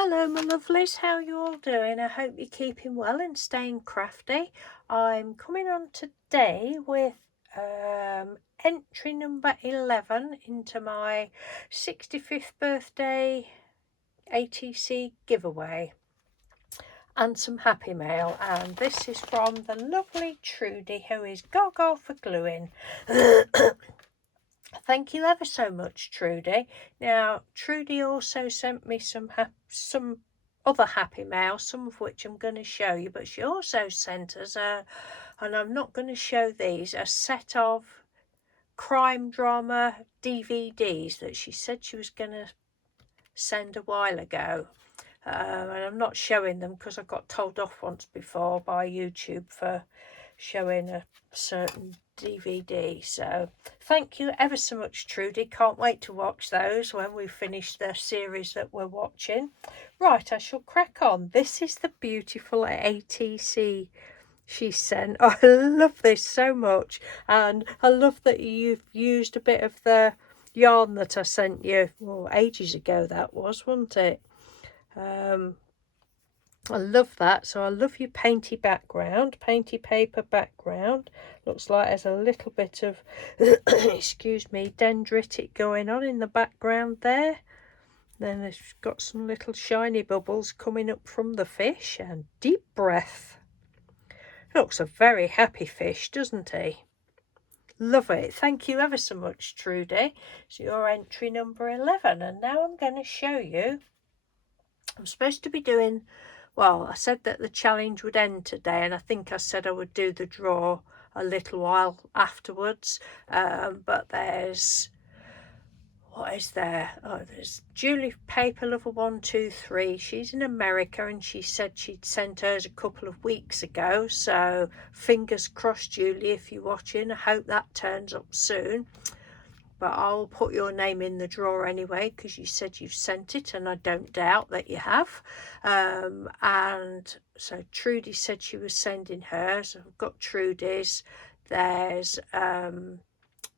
Hello my lovelies, how you all doing? I hope you're keeping well and staying crafty. I'm coming on today with entry number 11 into my 65th birthday ATC giveaway and some happy mail, and this is from the lovely Trudy, who is gaga for gluing. Thank you ever so much, Trudy. Now, Trudy also sent me some other happy mail, some of which I'm going to show you, but she also sent us and I'm not going to show these, a set of crime drama DVDs that she said she was going to send a while ago. And I'm not showing them because I got told off once before by YouTube for showing a certain DVD. So thank you ever so much, Trudy. Can't wait to watch those when we finish the series that we're watching. Right, I shall crack on. This is the beautiful ATC she sent. Oh, I love this so much, and I love that you've used a bit of the yarn that I sent you, well, ages ago that was, wasn't it? I love that. So I love your painty background, painty paper background. Looks like there's a little bit of excuse me, dendritic going on in the background there. Then it's got some little shiny bubbles coming up from the fish, and deep breath. Looks a very happy fish, doesn't he? Love it. Thank you ever so much, Trudy. So your entry number 11, and now I'm going to show you. I'm supposed to be doing, well, I said that the challenge would end today, and I think I said I would do the draw a little while afterwards. But there's, what is there? Oh, there's Julie Paper Lover 123. She's in America, and she said she'd sent hers a couple of weeks ago. So fingers crossed, Julie, if you're watching. I hope that turns up soon. But I'll put your name in the drawer anyway, because you said you've sent it, and I don't doubt that you have. And so Trudy said she was sending hers. I've got Trudy's. There's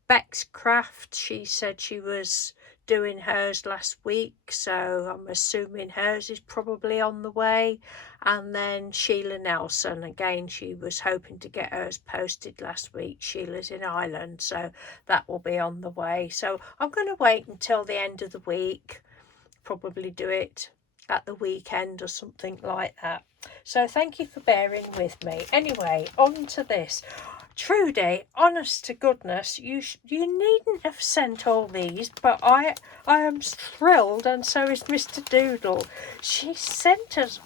Beck's Craft. She said she was doing hers last week, so I'm assuming hers is probably on the way. And then Sheila Nelson, again, she was hoping to get hers posted last week. Sheila's in Ireland, so that will be on the way. So I'm going to wait until the end of the week, probably do it at the weekend or something like that. So thank you for bearing with me. Anyway, on to this. Trudy, honest to goodness, you needn't have sent all these, but I am thrilled, and so is Mr. Doodle. She sent us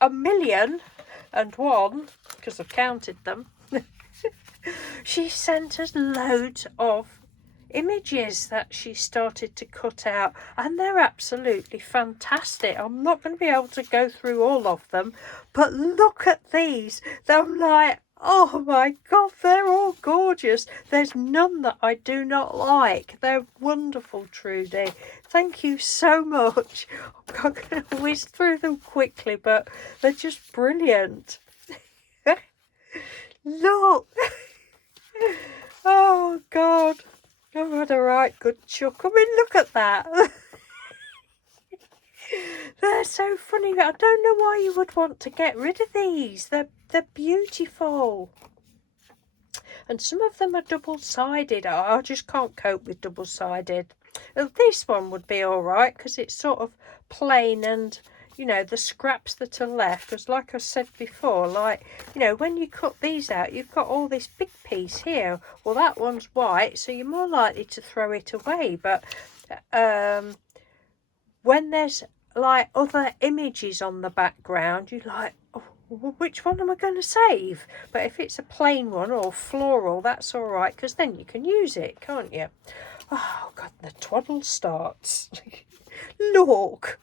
1,000,001, because I've counted them. She sent us loads of images that she started to cut out, and they're absolutely fantastic. I'm not going to be able to go through all of them, but look at these. I'm like, oh my god, they're all gorgeous. There's none that I do not like. They're wonderful, Trudy. Thank you so much. I'm going to whiz through them quickly, but they're just brilliant. Look. Oh god, I've had a right good chuck. I mean, look at that. They're so funny. I don't know why you would want to get rid of these. They're beautiful. And some of them are double-sided. I just can't cope with double-sided. This one would be all right because it's sort of plain, and you know, the scraps that are left, because like I said before, like, you know, when you cut these out, you've got all this big piece here. Well, that one's white, so you're more likely to throw it away. But when there's like other images on the background, you're like, oh, which one am I going to save? But if it's a plain one or floral, that's all right, because then you can use it, can't you? Oh god, the twaddle starts. Look,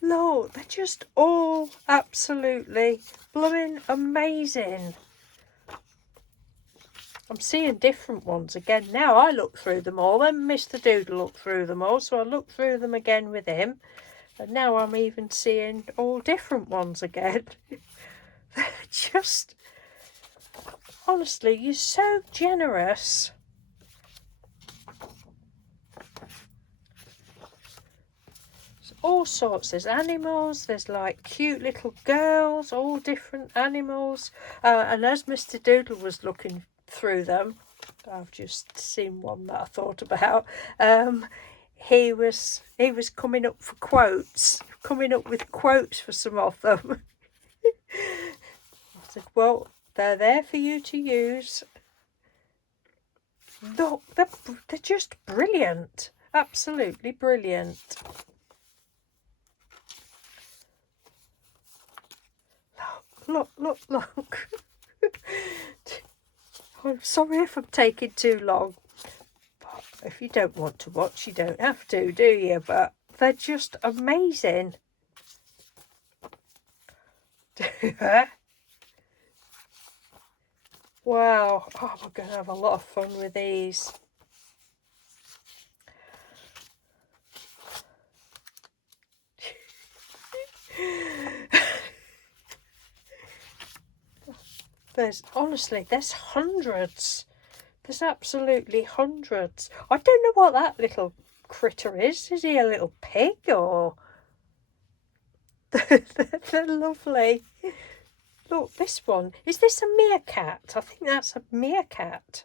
they're just all absolutely blooming amazing. I'm seeing different ones again now. I looked through them all, then Mr. Doodle looked through them all, so I looked through them again with him, and now I'm even seeing all different ones again. They're just, honestly, you're so generous. all sorts. There's animals, there's like cute little girls, all different animals. And as Mr. Doodle was looking through them, I've just seen one that I thought about. He was coming up for quotes, coming up with quotes for some of them. I said, well, they're there for you to use. Look, they're just brilliant. Absolutely brilliant. Look. I'm sorry if I'm taking too long. But if you don't want to watch, you don't have to, do you? But they're just amazing. Wow. Oh, we're going to have a lot of fun with these. There's hundreds. There's absolutely hundreds. I don't know what that little critter is. Is he a little pig or? They're lovely. Look, this one. Is this a meerkat? I think that's a meerkat.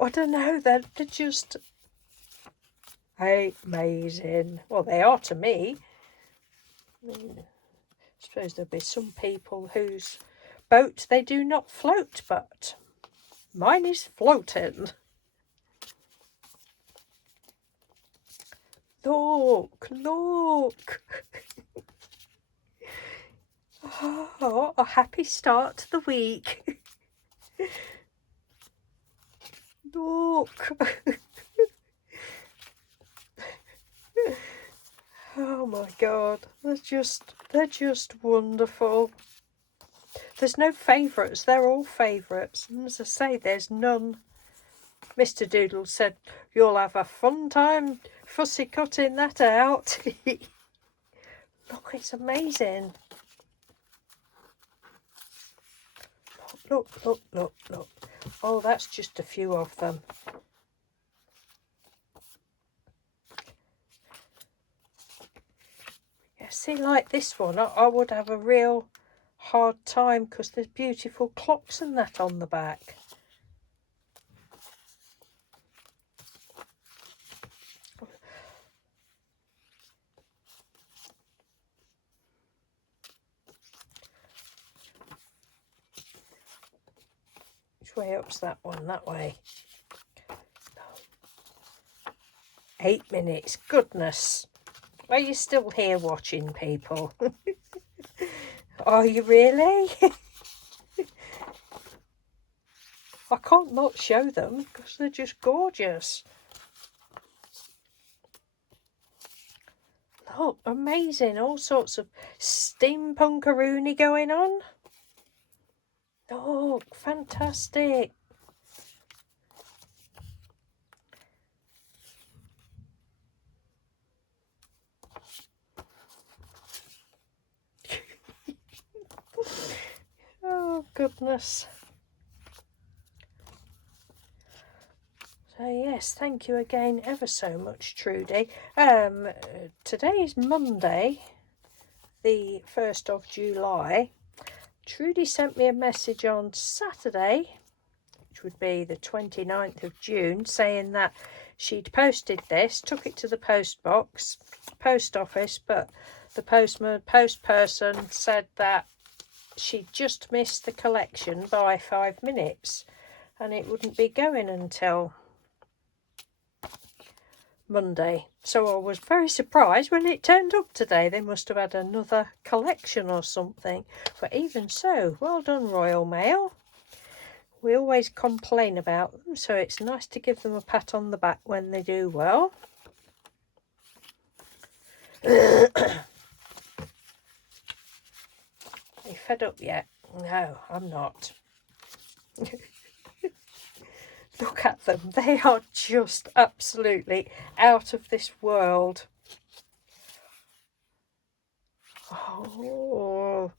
I don't know. They're just amazing. Well, they are to me. I suppose there'll be some people whose boat they do not float, but mine is floating. Look. Oh, a happy start to the week. Look. Oh my God, they're just wonderful. There's no favourites, they're all favourites. And as I say, there's none. Mr. Doodle said, you'll have a fun time fussy cutting that out. Look, it's amazing. Look. Oh, that's just a few of them. Yeah, see, like this one, I would have a real hard time because there's beautiful clocks and that on the back. Which way up's that one? That way. 8 minutes. Goodness. Are you still here watching, people? Are you really? I can't not show them because they're just gorgeous. Look, amazing. All sorts of steampunkaroonie going on. Oh, fantastic. Oh, goodness. So, yes, thank you again ever so much, Trudy. Today is Monday, the 1st of July. Trudy sent me a message on Saturday, which would be the 29th of June, saying that she'd posted this, took it to the post office, but the post person said that she'd just missed the collection by 5 minutes and it wouldn't be going until Monday. So I was very surprised when it turned up today. They must have had another collection or something. But even so, well done, Royal Mail. We always complain about them, so it's nice to give them a pat on the back when they do well. Are you fed up yet? No, I'm not. Look at them. They are just absolutely out of this world. Oh.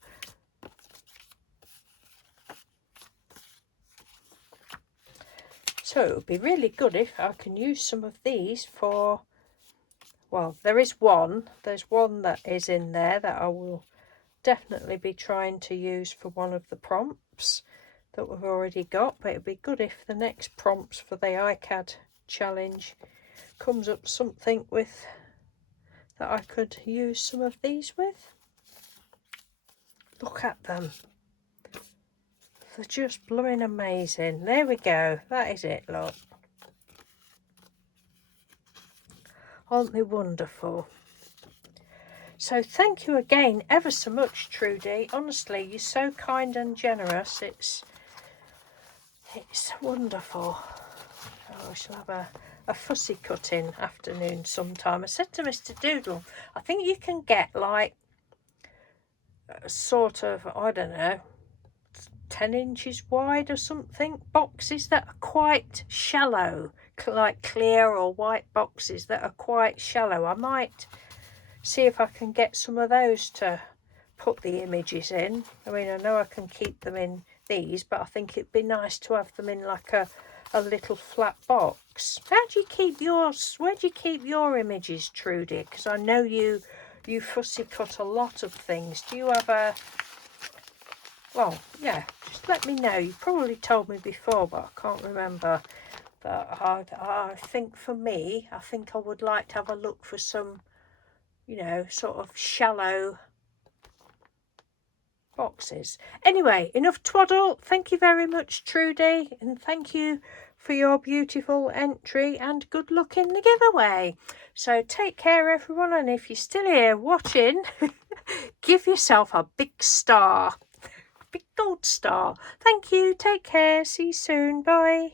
So it would be really good if I can use some of these for well, there's one that is in there that I will definitely be trying to use for one of the prompts that we've already got, but it'd be good if the next prompts for the iCAD challenge comes up something with that I could use some of these with. Look at them, they're just blooming amazing. There we go, that is it, look. Aren't they wonderful? So thank you again ever so much, Trudy. Honestly, you're so kind and generous. It's wonderful. Oh, I shall have a fussy cutting afternoon sometime. I said to Mr. Doodle, I think you can get like a sort of, I don't know, 10 inches wide or something, boxes that are quite shallow, like clear or white boxes that are quite shallow. I might see if I can get some of those to put the images in. I mean, I know I can keep them in these, but I think it'd be nice to have them in like a little flat box. How do you keep yours? Where do you keep your images, Trudy? Because I know you fussy cut a lot of things. Do you have a... Well, yeah, just let me know. You probably told me before, but I can't remember. But I think for me, I think I would like to have a look for some, you know, sort of shallow boxes. Anyway, enough twaddle. Thank you very much, Trudy, and thank you for your beautiful entry and good luck in the giveaway. So take care, everyone, and if you're still here watching, give yourself a big star, big gold star. Thank you, take care, see you soon, bye.